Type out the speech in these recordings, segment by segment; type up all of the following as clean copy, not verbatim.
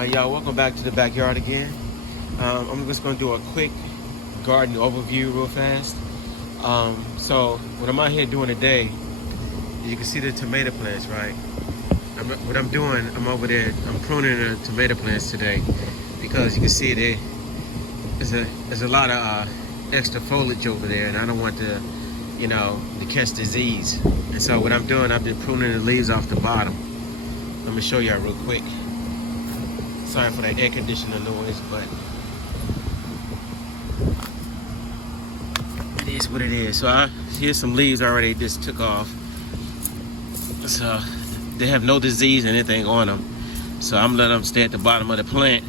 Y'all, welcome back to the backyard again. I'm just going to do a quick garden overview real fast. So what I'm out here doing today, you can see the tomato plants, right? What I'm doing, I'm over there, I'm pruning the tomato plants today because you can see there's a lot of extra foliage over there, and I don't want to catch disease. And so what I'm doing, I've been pruning the leaves off the bottom. Let me show y'all real quick. Sorry for that air conditioner noise, but it is what it is. So here's some leaves already just took off. So they have no disease or anything on them. So I'm letting them stay at the bottom of the plant.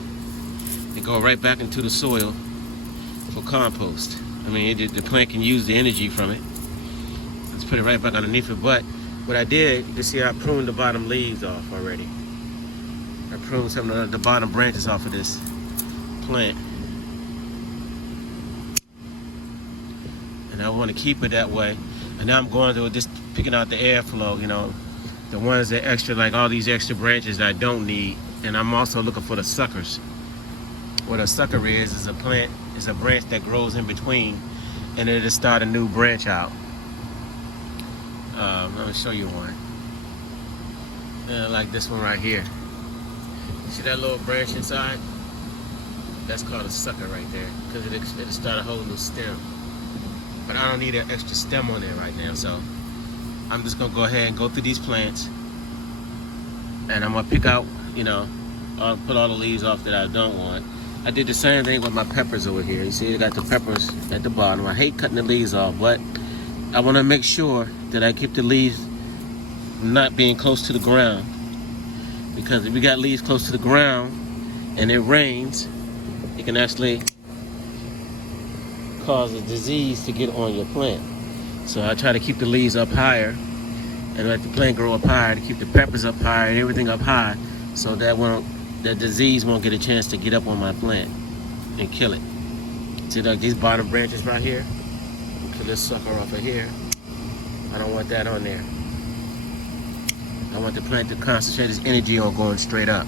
They go right back into the soil for compost. I mean, the plant can use the energy from it. Let's put it right back underneath it. But what I did, you can see I pruned the bottom leaves off already. I pruned some of the bottom branches off of this plant. And I want to keep it that way. And now I'm going to just picking out the airflow, the ones that extra, like all these extra branches that I don't need. And I'm also looking for the suckers. What a sucker is a plant, is a branch that grows in between, and it'll start a new branch out. Let me show you one. Like this one right here. See that little branch inside? That's called a sucker right there, because it'll start a whole new stem. But I don't need an extra stem on there right now, so I'm just gonna go ahead and go through these plants, and I'm gonna pick out, I'll put all the leaves off that I don't want. I did the same thing with my peppers over here. You see, I got the peppers at the bottom. I hate cutting the leaves off, but I want to make sure that I keep the leaves not being close to the ground. Because if you got leaves close to the ground and it rains, it can actually cause a disease to get on your plant. So I try to keep the leaves up higher and let the plant grow up higher, to keep the peppers up higher and everything up high, so that disease won't get a chance to get up on my plant and kill it. See, like these bottom branches right here? Kill this sucker off of here. I don't want that on there. I want the plant to concentrate its energy on going straight up.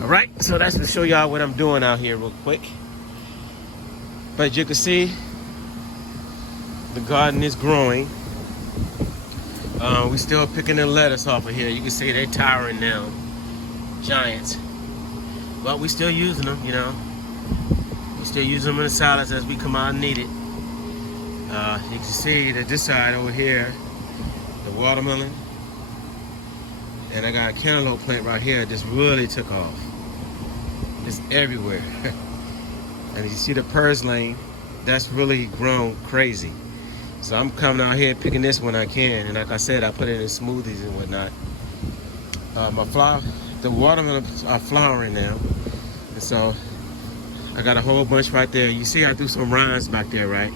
All right, so that's to show y'all what I'm doing out here real quick. But you can see the garden is growing. We still picking the lettuce off of here. You can see they're towering now, giants. But we still using them, We still use them in the salads as we come out and need it. You can see that this side over here, the watermelon. And I got a cantaloupe plant right here that just really took off. It's everywhere. And you see the purslane, that's really grown crazy. So I'm coming out here picking this when I can. And like I said, I put it in smoothies and whatnot. The watermelons are flowering now. And so I got a whole bunch right there. You see I threw some rinds back there, right?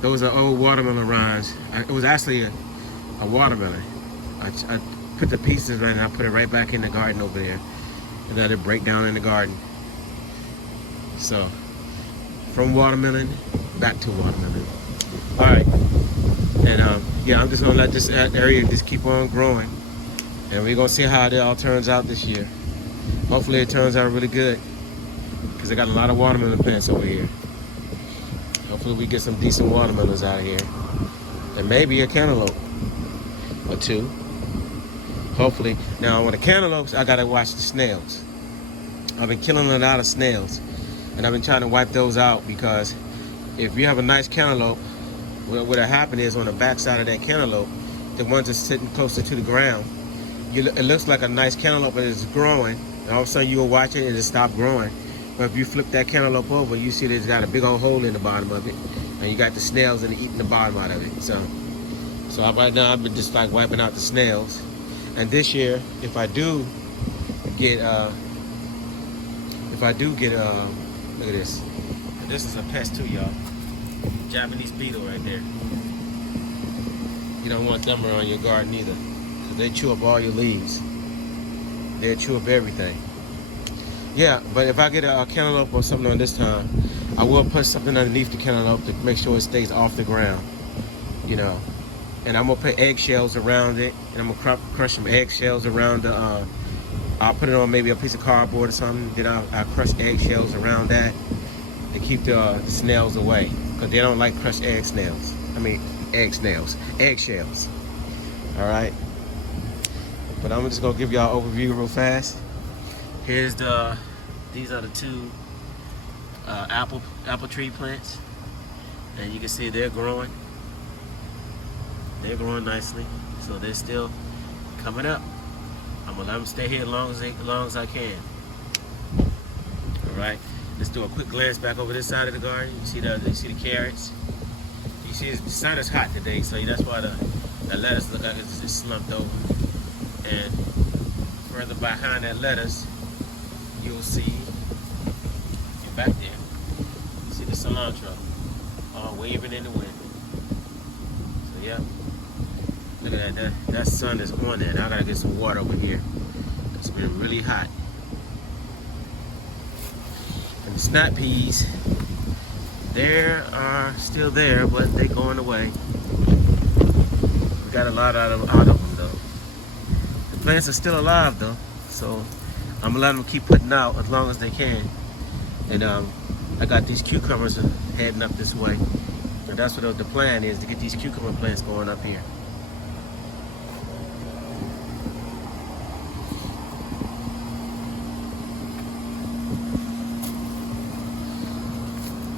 Those are old watermelon rinds. It was actually a watermelon. I put the pieces in and I put it right back in the garden over there and let it break down in the garden. So from watermelon back to watermelon. All right, and yeah, I'm just gonna let this area just keep on growing, and we're gonna see how it all turns out this year. Hopefully it turns out really good, because I got a lot of watermelon plants over here. Hopefully we get some decent watermelons out of here, and maybe a cantaloupe or two. Hopefully. Now with the cantaloupes, I gotta watch the snails. I've been killing a lot of snails, and I've been trying to wipe those out, because if you have a nice cantaloupe, what'll happen is on the back side of that cantaloupe, the ones that's sitting closer to the ground, it looks like a nice cantaloupe, but it's growing, and all of a sudden you'll watch it and it'll stop growing. But if you flip that cantaloupe over, you see that it's got a big old hole in the bottom of it, and you got the snails that are eating the bottom out of it. So right now I've been just like wiping out the snails. And this year, if I do get, look at this. This is a pest too, y'all. Japanese beetle right there. You don't want them around your garden either, because they chew up all your leaves. They'll chew up everything. Yeah, but if I get a cantaloupe or something on this time, I will put something underneath the cantaloupe to make sure it stays off the ground, And I'm gonna put eggshells around it, and I'm gonna crush some eggshells around I'll put it on maybe a piece of cardboard or something. Then I'll crush eggshells around that to keep the snails away, because they don't like crushed eggshells. All right. But I'm just gonna give y'all an overview real fast. These are the two apple tree plants, and you can see they're growing. They're growing nicely, so they're still coming up. I'm gonna let them stay here as long as I can. All right. Let's do a quick glance back over this side of the garden. You see the carrots. You see the sun is hot today, so that's why the lettuce look like it's just slumped over. And further behind that lettuce, you'll see back there. You see the cilantro all waving in the wind. So yeah, look at that. That sun is on there. Now I gotta get some water over here. It's been really hot. And the snap peas, they are still there, but they're going away. We got a lot out of them though. The plants are still alive though, so I'm gonna let them keep putting out as long as they can. And I got these cucumbers heading up this way. So that's what the plan is, to get these cucumber plants going up here.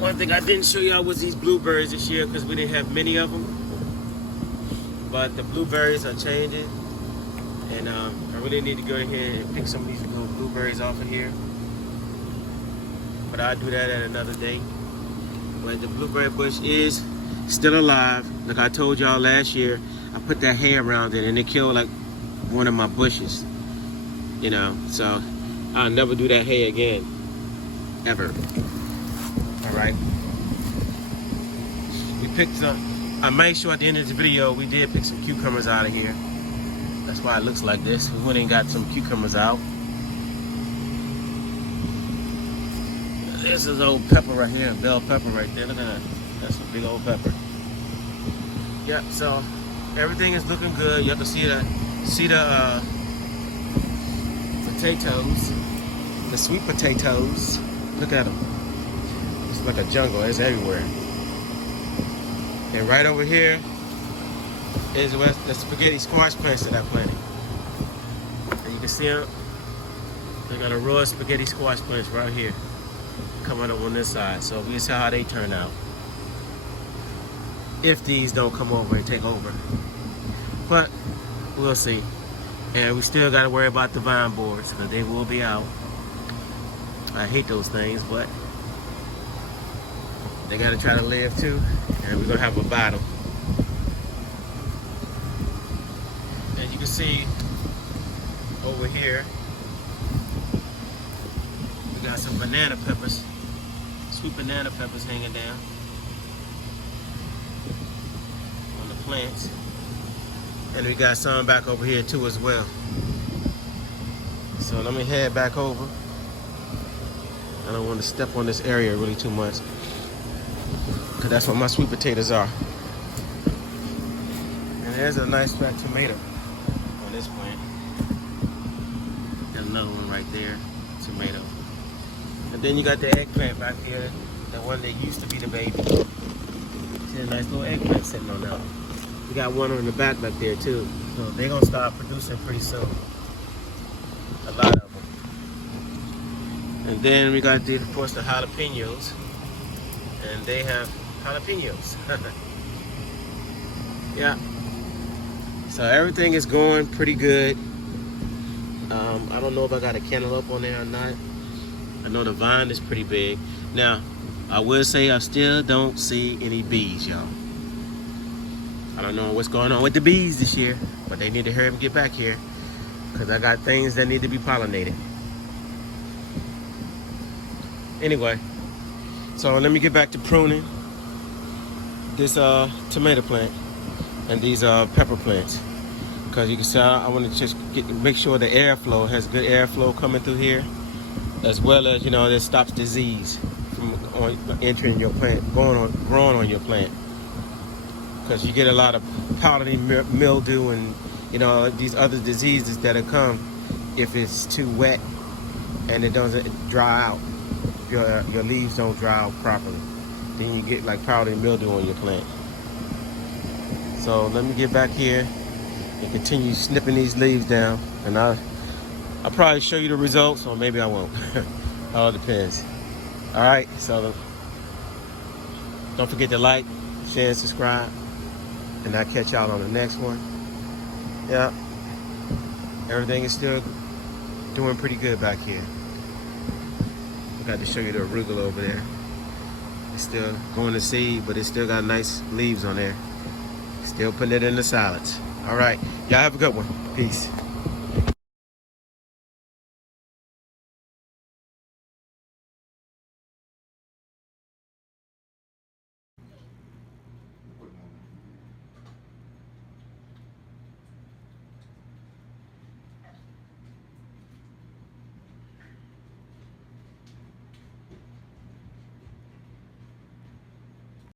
One thing I didn't show y'all was these blueberries this year, because we didn't have many of them. But the blueberries are changing, and I really need to go ahead and pick some of these little blueberries off of here. But I'll do that at another day. But the blueberry bush is still alive. Like I told y'all last year, I put that hay around it and it killed like one of my bushes. You know, so I'll never do that hay again, ever. All right. We picked some. I made sure at the end of the video we did pick some cucumbers out of here. That's why it looks like this. We went and got some cucumbers out. This is old pepper right here, bell pepper right there. Look at that. That's a big old pepper. Yep. So everything is looking good. You have to see the potatoes, the sweet potatoes. Look at them. It's like a jungle. It's everywhere. And right over here is the spaghetti squash plants that I planted. And you can see them. They got a row of spaghetti squash plants right here coming up on this side. So we'll see how they turn out, if these don't come over and take over. But we'll see. And we still got to worry about the vine boards, because they will be out. I hate those things, but they got to try to live too. And we're going to have a battle. And you can see over here, we got some banana peppers, sweet banana peppers hanging down on the plants. And we got some back over here too as well. So let me head back over. I don't want to step on this area really too much, because that's what my sweet potatoes are. And there's a nice fat tomato on this plant. Got another one right there, tomato. And then you got the eggplant back here, the one that used to be the baby. See a nice little eggplant sitting on that. We got one on the back there too. So they're gonna start producing pretty soon. A lot of them. And then we got, of course, the jalapenos. And they have jalapenos. Yeah. So everything is going pretty good. I don't know if I got a cantaloupe on there or not. I know the vine is pretty big. Now, I will say I still don't see any bees, y'all. I don't know what's going on with the bees this year, but they need to hurry up and get back here, because I got things that need to be pollinated. Anyway, so let me get back to pruning this tomato plant and these pepper plants, because you can see I want to just make sure the airflow has good airflow coming through here, as well as, you know, that stops disease from entering your plant, growing on your plant. Because you get a lot of powdery mildew and, you know, these other diseases that come if it's too wet and it doesn't dry out. Your leaves don't dry out properly. Then you get like powdery mildew on your plant. So let me get back here and continue snipping these leaves down, and I'll probably show you the results, or maybe I won't. All depends. All right, so don't forget to like, share, and subscribe, and I'll catch y'all on the next one. Yeah, everything is still doing pretty good back here. I got to show you the arugula over there. It's still going to seed, but it's still got nice leaves on there. Still putting it in the salads. All right, y'all have a good one. Peace.